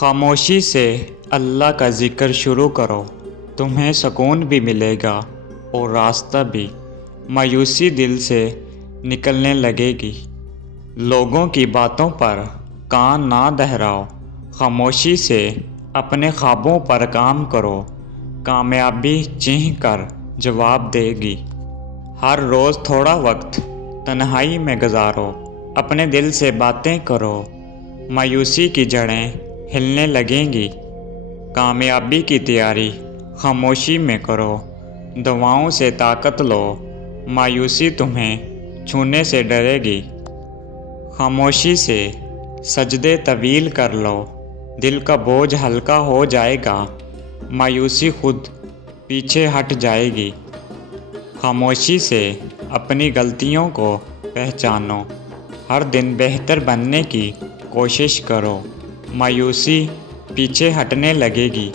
خاموشی سے اللہ کا ذکر شروع کرو، تمہیں سکون بھی ملے گا اور راستہ بھی۔ مایوسی دل سے نکلنے لگے گی۔ لوگوں کی باتوں پر کان نہ دہراؤ، خاموشی سے اپنے خوابوں پر کام کرو، کامیابی چیخ کر جواب دے گی۔ ہر روز تھوڑا وقت تنہائی میں گزارو، اپنے دل سے باتیں کرو، مایوسی کی جڑیں ہلنے لگیں گی۔ کامیابی کی تیاری خاموشی میں کرو، دعاؤں سے طاقت لو، مایوسی تمہیں چھونے سے ڈرے گی۔ خاموشی سے سجدے طویل کر لو، دل کا بوجھ ہلکا ہو جائے گا، مایوسی خود پیچھے ہٹ جائے گی۔ خاموشی سے اپنی غلطیوں کو پہچانو، ہر دن بہتر بننے کی کوشش کرو، مایوسی پیچھے ہٹنے لگے گی۔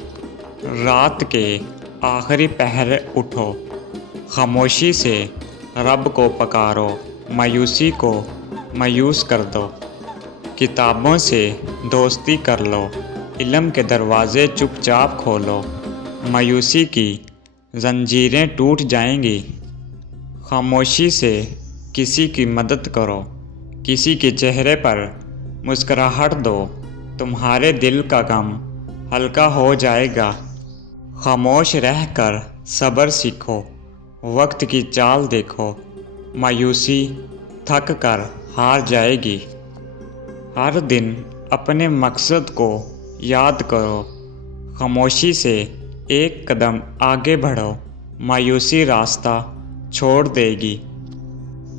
رات کے آخری پہر اٹھو، خاموشی سے رب کو پکارو، مایوسی کو مایوس کر دو۔ کتابوں سے دوستی کر لو، علم کے دروازے چپ چاپ کھولو، مایوسی کی زنجیریں ٹوٹ جائیں گی۔ خاموشی سے کسی کی مدد کرو، کسی کے چہرے پر مسکراہٹ دو، تمہارے دل کا غم ہلکا ہو جائے گا۔ خاموش رہ کر صبر سیکھو، وقت کی چال دیکھو، مایوسی تھک کر ہار جائے گی۔ ہر دن اپنے مقصد کو یاد کرو، خاموشی سے ایک قدم آگے بڑھو، مایوسی راستہ چھوڑ دے گی۔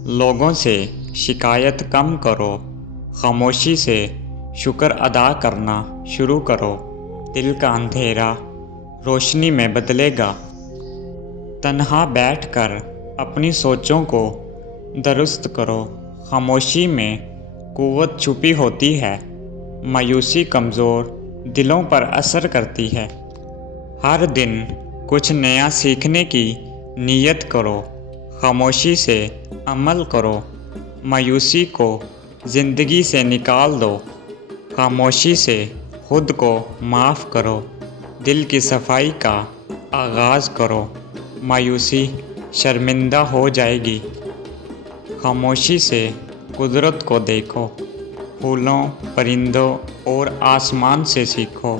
لوگوں سے شکایت کم کرو، خاموشی سے شکر ادا کرنا شروع کرو، دل کا اندھیرا روشنی میں بدلے گا۔ تنہا بیٹھ کر اپنی سوچوں کو درست کرو، خاموشی میں قوت چھپی ہوتی ہے، مایوسی کمزور دلوں پر اثر کرتی ہے۔ ہر دن کچھ نیا سیکھنے کی نیت کرو، خاموشی سے عمل کرو، مایوسی کو زندگی سے نکال دو۔ خاموشی سے خود کو معاف کرو، دل کی صفائی کا آغاز کرو، مایوسی شرمندہ ہو جائے گی۔ خاموشی سے قدرت کو دیکھو، پھولوں، پرندوں اور آسمان سے سیکھو،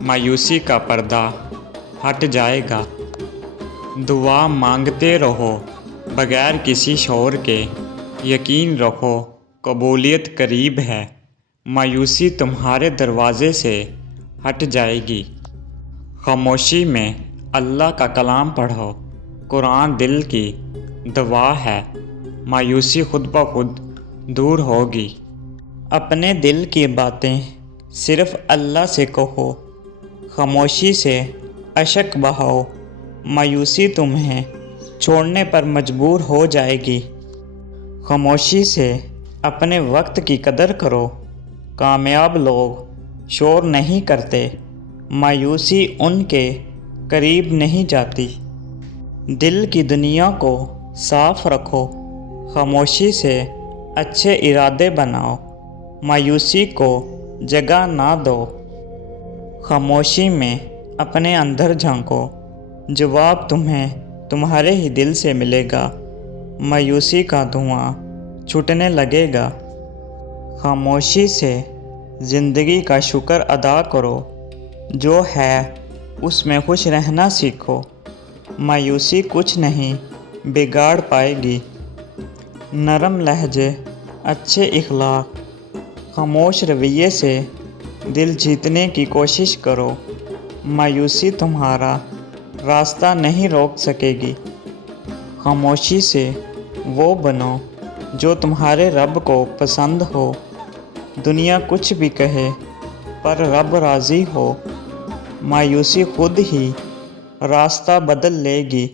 مایوسی کا پردہ ہٹ جائے گا۔ دعا مانگتے رہو بغیر کسی شور کے، یقین رکھو قبولیت قریب ہے، مایوسی تمہارے دروازے سے ہٹ جائے گی۔ خاموشی میں اللہ کا کلام پڑھو، قرآن دل کی دوا ہے، مایوسی خود بخود دور ہوگی۔ اپنے دل کی باتیں صرف اللہ سے کہو، خاموشی سے اشک بہاؤ، مایوسی تمہیں چھوڑنے پر مجبور ہو جائے گی۔ خاموشی سے اپنے وقت کی قدر کرو، کامیاب لوگ شور نہیں کرتے، مایوسی ان کے قریب نہیں جاتی۔ دل کی دنیا کو صاف رکھو، خاموشی سے اچھے ارادے بناؤ، مایوسی کو جگہ نہ دو۔ خاموشی میں اپنے اندر جھانکو، جواب تمہیں تمہارے ہی دل سے ملے گا، مایوسی کا دھواں چھٹنے لگے گا۔ خاموشی سے زندگی کا شکر ادا کرو، جو ہے اس میں خوش رہنا سیکھو، مایوسی کچھ نہیں بگاڑ پائے گی۔ نرم لہجے، اچھے اخلاق، خاموش رویے سے دل جیتنے کی کوشش کرو، مایوسی تمہارا راستہ نہیں روک سکے گی۔ خاموشی سے وہ بنو جو تمہارے رب کو پسند ہو، دنیا کچھ بھی کہے پر رب راضی ہو، مایوسی خود ہی راستہ بدل لے گی۔